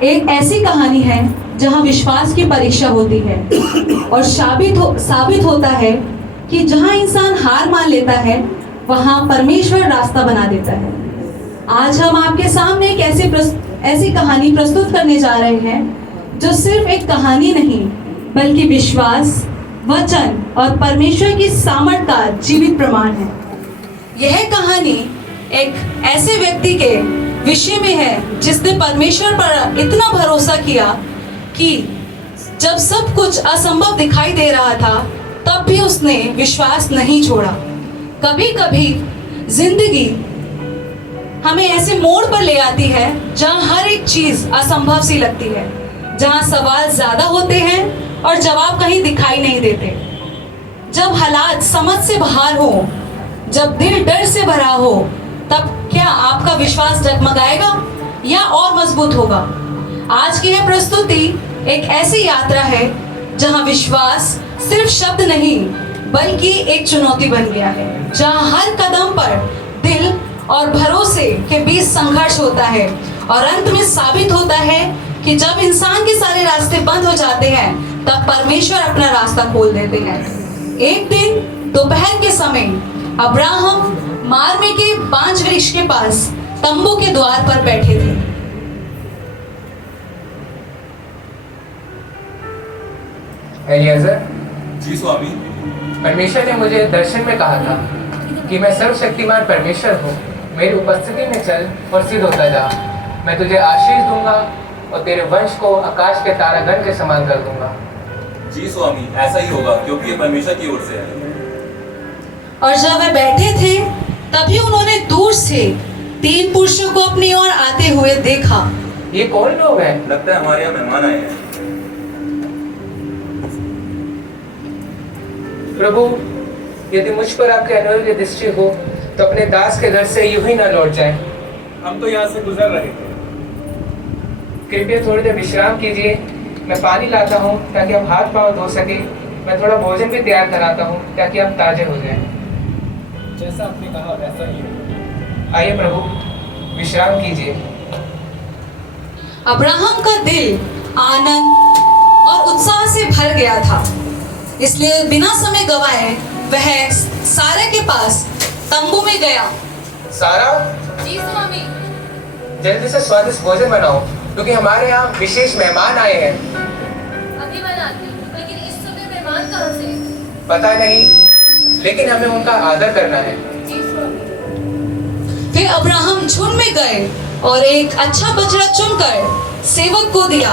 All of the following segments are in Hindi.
एक ऐसी कहानी है जहां विश्वास की परीक्षा होती है और साबित होता है कि जहां इंसान हार मान लेता है वहां परमेश्वर रास्ता बना देता है। आज हम आपके सामने एक ऐसी कहानी प्रस्तुत करने जा रहे हैं जो सिर्फ एक कहानी नहीं बल्कि विश्वास, वचन और परमेश्वर की सामर्थ का जीवित प्रमाण है। यह कहानी एक ऐसे व्यक्ति के विषय में है जिसने परमेश्वर पर इतना भरोसा किया कि जब सब कुछ असंभव दिखाई दे रहा था तब भी उसने विश्वास नहीं छोड़ा। कभी कभी जिंदगी हमें ऐसे मोड़ पर ले आती है जहां हर एक चीज असंभव सी लगती है, जहां सवाल ज्यादा होते हैं और जवाब कहीं दिखाई नहीं देते। जब हालात समझ से बाहर हो, जब दिल डर से भरा हो, तब क्या आपका विश्वास डगमगाएगा या और मजबूत होगा? आज की यह प्रस्तुति एक ऐसी यात्रा है जहां विश्वास सिर्फ शब्द नहीं बल्कि एक चुनौती बन गया है, जहां हर कदम पर दिल और भरोसे के बीच संघर्ष होता है और अंत में साबित होता है कि जब इंसान के सारे रास्ते बंद हो जाते हैं तब परमेश्वर अपना रास्ता खोल देते हैं। एक दिन दोपहर के समय अब्राहम मारमे के बांज वृक्ष के पास तंबू के द्वार पर बैठे थे। एलिएज़र, जी स्वामी। परमेश्वर ने मुझे दर्शन में कहा था कि मैं सर्वशक्तिमान परमेश्वर हूँ। मेरी उपस्थिति में चल और सिद्ध होता जा। मैं तुझे आशीष दूंगा और तेरे वंश को आकाश के तारागण के समान कर दूंगा। जी स्वामी, ऐसा ही होगा क्योंकि ये परमेश्वर की ओर से है। और जब वे बैठे थे तभी उन्होंने दूर से 3 पुरुषों को अपनी ओर आते हुए देखा। ये कौन लोग हैं? लगता है हमारे यहाँ मेहमान आए हैं। प्रभु, यदि मुझ पर आपकी अनुग्रह दृष्टि हो तो अपने दास के घर से यूं ही ना लौट जाए। हम तो यहाँ से गुजर रहे थे। कृपया थोड़ी देर विश्राम कीजिए। मैं पानी लाता हूँ ताकि आप हाथ पाँव धो सके। मैं थोड़ा भोजन भी तैयार कराता हूँ ताकि आप ताजे हो जाएं। जैसा आपने कहा वैसा ही है। आइए प्रभु, विश्राम कीजिए। अब्राहम का दिल आनंद और उत्साह से भर गया था, इसलिए बिना समय गवाए वह सारा के पास तंबू में गया। सारा, जी स्वामी। जल्दी से स्वादिष्ट भोजन बनाओ क्योंकि हमारे यहाँ विशेष मेहमान आए हैं। अभी बनाती हूँ, लेकिन इस समय मेहमान कहाँ से? पता नहीं, लेकिन हमें उनका आदर करना है। जी स्वामी। फिर अब्राहम झुंड में गए और एक अच्छा बछड़ा चुनकर सेवक को दिया।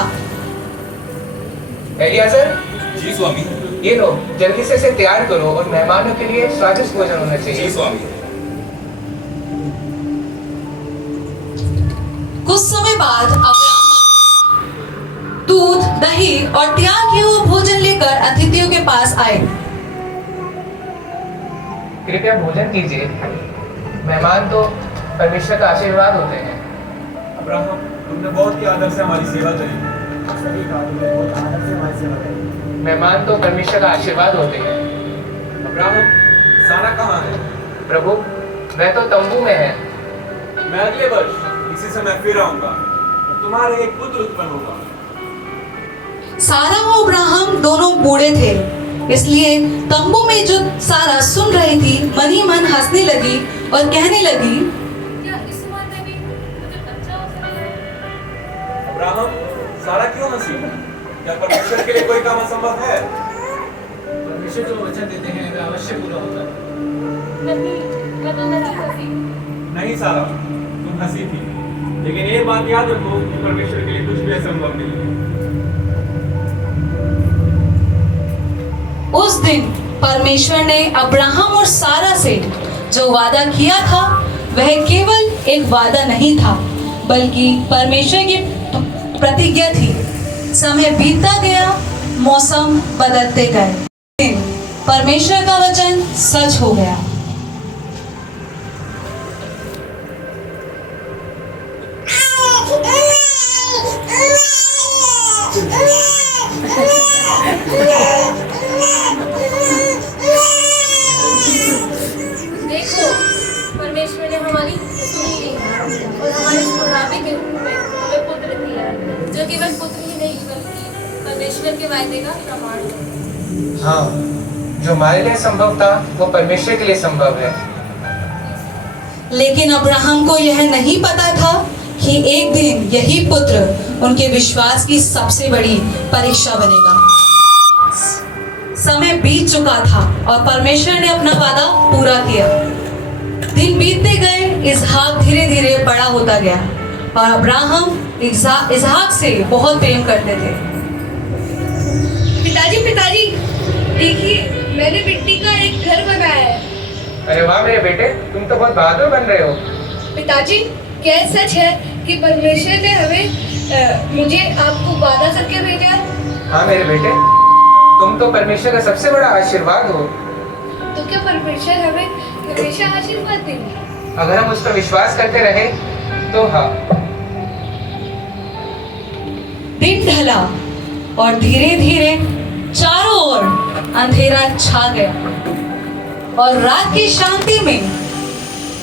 एलिएज़र, जी स्वामी। ये लो, जल्दी से इसे तैयार करो और मेहमानों के लिए स्वादिष्ट भोजन होना चाहिए। जी स्वामी। कुछ समय बाद अब्राहम दूध, दही और तैयार किए हुए भोजन लेकर अतिथियों के पास आए। कृपया भोजन कीजिए। मेहमान तो परमेश्वर का आशीर्वाद होते हैं। अब्राहम, तुमने बहुत ही आदर से हमारी सेवा करी। सही कहा, तुमने बहुत आदर से हमारी सेवा करी। मेहमान तो परमेश्वर का आशीर्वाद होते हैं। अब्राहम, सारा कहाँ है? प्रभु, वह तो तंबू में है। मैं अगले वर्ष इसी समय फिर आऊंगा। तुम्हारे एक पुत्र उत्पन्न होगा। सारा और अब्राहम दोनों बूढ़े थे, इसलिए तंबू में जो सारा सुन रही थी मन ही मन हंसने लगी और कहने लगी, क्या इस उम्र में भी मुझे बच्चा हो सकता है? अब्राहम, सारा क्यों हंसी? क्या परमेश्वर के लिए कोई काम असंभव है? परमेश्वर जो वचन देते हैं वह अवश्य पूरा होता है। नहीं, मैं तो नहीं हंसी। नहीं सारा, तुम हंसी थी, लेकिन ये बात याद रखो कि परमेश्वर के लिए कुछ भी असंभव नहीं है। उस दिन परमेश्वर ने अब्राहम और सारा से जो वादा किया था वह केवल एक वादा नहीं था बल्कि परमेश्वर की प्रतिज्ञा थी। समय बीतता गया, मौसम बदलते गए, परमेश्वर का वचन सच हो गया। देखो, परमेश्वर ने हमारी सुनी ली और हमारे बुढ़ापे के रूप में हमें पुत्र दिया, जो जो केवल पुत्र ही नहीं बल्कि परमेश्वर के वायदे का प्रमाण है। हाँ, जो हमारे लिए संभव था वो परमेश्वर के लिए संभव है। लेकिन अब्राहम को यह नहीं पता था कि एक दिन यही पुत्र उनके विश्वास की सबसे बड़ी परीक्षा बनेगा। समय बीत चुका था और परमेश्वर ने अपना वादा पूरा किया। दिन बीतते गए, इसहाक धीरे धीरे बड़ा होता गया और अब्राहम इसहाक से बहुत प्रेम करते थे। पिताजी देखिए, मैंने मिट्टी का एक घर बनाया है। अरे वाह मेरे बेटे, तुम तो बहुत बहादुर बन रहे हो। पिताजी, क्या सच है कि परमेश्वर ने हमें मुझे आपको वादा करके भेजा? हाँ मेरे बेटे, तुम तो परमेश्वर का सबसे बड़ा आशीर्वाद हो। तो क्या परमेश्वर हमें हमेशा आशीर्वाद देंगे? अगर हम उस पर विश्वास करते रहे तो हाँ। दिन ढला और धीरे धीरे चारों ओर अंधेरा छा गया और रात की शांति में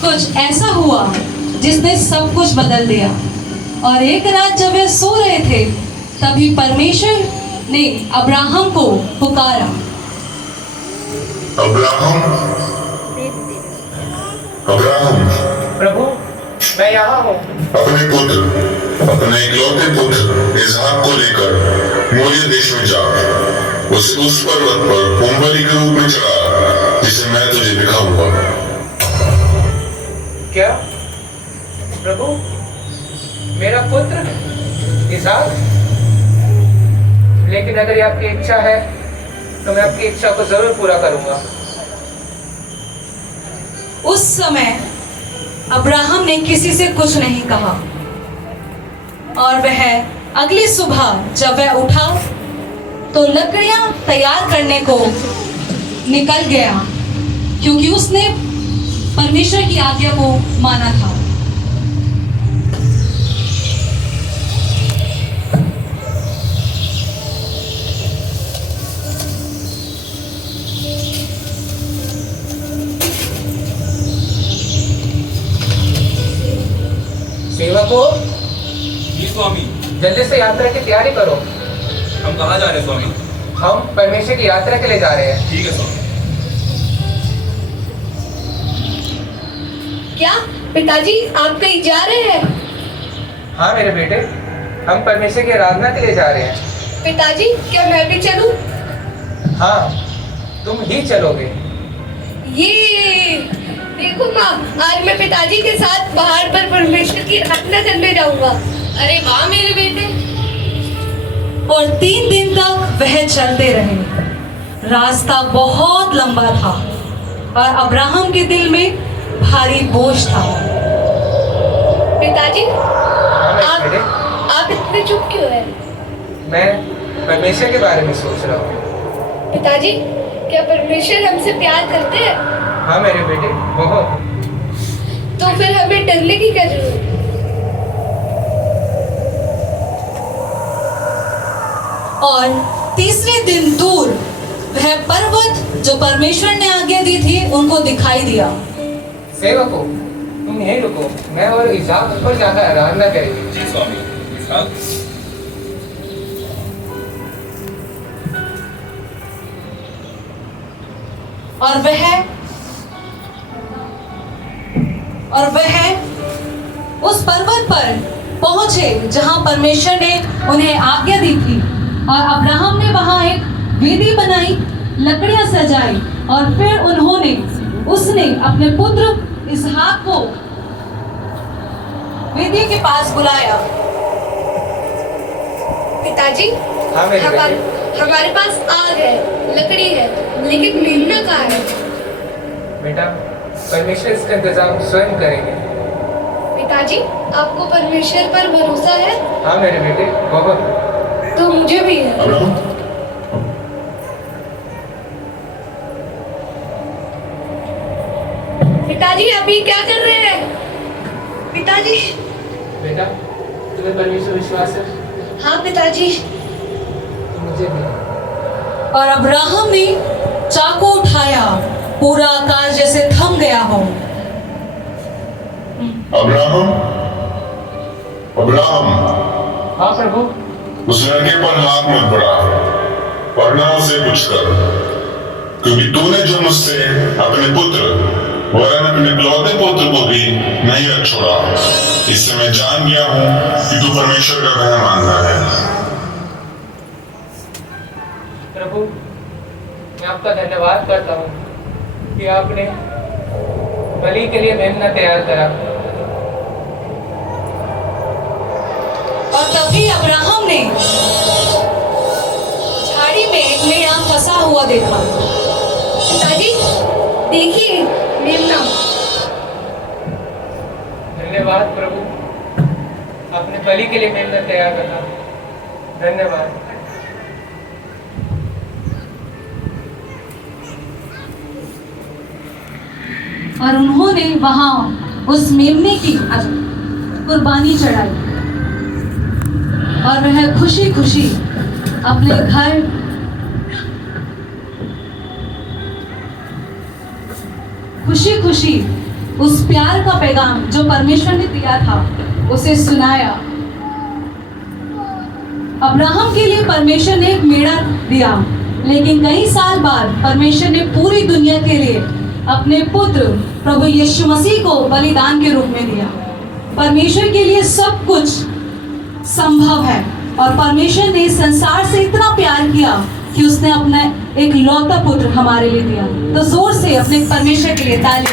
कुछ ऐसा हुआ जिसने सब कुछ बदल दिया। और एक रात जब वे सो रहे थे, तभी परमेश्वर ने अब्राहम को पुकारा। अब्राहम, प्रभु, मैं यहाँ हूँ। अपने इकलौते पुत्र इसहाक को लेकर मोरिया देश में जा, उसे उस पर्वत पर होमबलि के रूप में चढ़ा जिसे मैं तुझे दिखाऊंगा। क्या प्रभु, मेरा पुत्र इसहाक? लेकिन अगर ये आपकी इच्छा है तो मैं आपकी इच्छा को जरूर पूरा करूंगा। उस समय अब्राहम ने किसी से कुछ नहीं कहा और वह अगली सुबह जब वह उठा तो लकड़ियां तैयार करने को निकल गया, क्योंकि उसने परमेश्वर की आज्ञा को माना था। सेवकों, जी स्वामी। जल्दी से यात्रा की तैयारी करो। हम कहाँ जा रहे हैं स्वामी? हम परमेश्वर की यात्रा के लिए जा रहे हैं। ठीक है स्वामी। क्या पिताजी, आप कहीं जा रहे हैं? हाँ मेरे बेटे, हम परमेश्वर की आराधना के लिए जा रहे हैं। पिताजी, क्या मैं भी चलूं? हाँ, तुम ही चलोगे। ये देखो माँ, आज मैं पिताजी के साथ पहाड़ पर परमेश्वर की आराधना करने जाऊंगा। अरे वाह मेरे बेटे। और 3 दिन तक वह चलते रहे। रास्ता बहुत लंबा था और अब्राहम के दिल में भारी बोझ था। पिताजी, हाँ मेरे बेटे, आप इतने चुप क्यों हैं? मैं परमेश्वर के बारे में सोच रहा हूँ। पिताजी, क्या परमेश्वर हमसे प्यार करते हैं? हाँ मेरे बेटे, बहुत। तो फिर हमें डरने की क्या जरूरत है? और तीसरे दिन दूर वह पर्वत जो परमेश्वर ने आज्ञा दी थी उनको दिखाई दिया। सेवकों, तुम यहीं रुको, मैं और इसहाक ऊपर जाकर आराधना करेंगे। जी स्वामी। इसहाक, और वह उस पर्वत पर पहुंचे जहां परमेश्वर ने उन्हें आज्ञा दी थी। और अब्राहम ने वहां एक वेदी बनाई, लकड़ियां सजाई और फिर उसने अपने पुत्र इसहाक को वेदी के पास बुलाया। पिताजी, हाँ मेरे बेटे, हमारे पास आग है, लकड़ी है, लेकिन मेमना कहाँ है? बेटा, परमेश्वर इसका इंतजाम स्वयं करेंगे। पिताजी, आपको परमेश्वर पर भरोसा है? हाँ मेरे बेटे, बहुत। तो मुझे भी है। अब्राहम, पिताजी, अभी क्या कर रहे हैं? पिताजी। बेटा, तुम्हें परमेश्वर विश्वास है? हाँ पिताजी। तो मुझे भी। और अब्राहम ने चाकू उठाया, पूरा आकाश जैसे थम गया हो। अब्राहम, हाँ प्रभु। उस लड़के पर हाथ मत बढ़ा, वरना उसे कुछ कर, क्योंकि तूने जो मुझसे अपने पुत्र वरन अपने इकलौते पुत्र को भी नहीं रख छोड़ा, इससे मैं जान गया हूं कि तू परमेश्वर का वह मानता है। प्रभु, मैं आपका धन्यवाद करता हूँ कि आपने बलि के लिए मेमना तैयार करा। और तभी अब्राहम ने झाड़ी में एक मेढ़ा फंसा हुआ देखा। पिताजी देखिए मेमना। धन्यवाद प्रभु, आपने बलि के लिए मेमना तैयार करा। धन्यवाद। और उन्होंने वहां उस मेमने की कुर्बानी चढ़ाई और वह खुशी खुशी अपने घर उस प्यार का पैगाम जो परमेश्वर ने दिया था उसे सुनाया। अब्राहम के लिए परमेश्वर ने एक मेढ़ा दिया, लेकिन कई साल बाद परमेश्वर ने पूरी दुनिया के लिए अपने पुत्र प्रभु यीशु मसीह को बलिदान के रूप में दिया। परमेश्वर के लिए सब कुछ संभव है और परमेश्वर ने संसार से इतना प्यार किया कि उसने अपना एक लौता पुत्र हमारे लिए दिया। तो जोर से अपने परमेश्वर के लिए ताली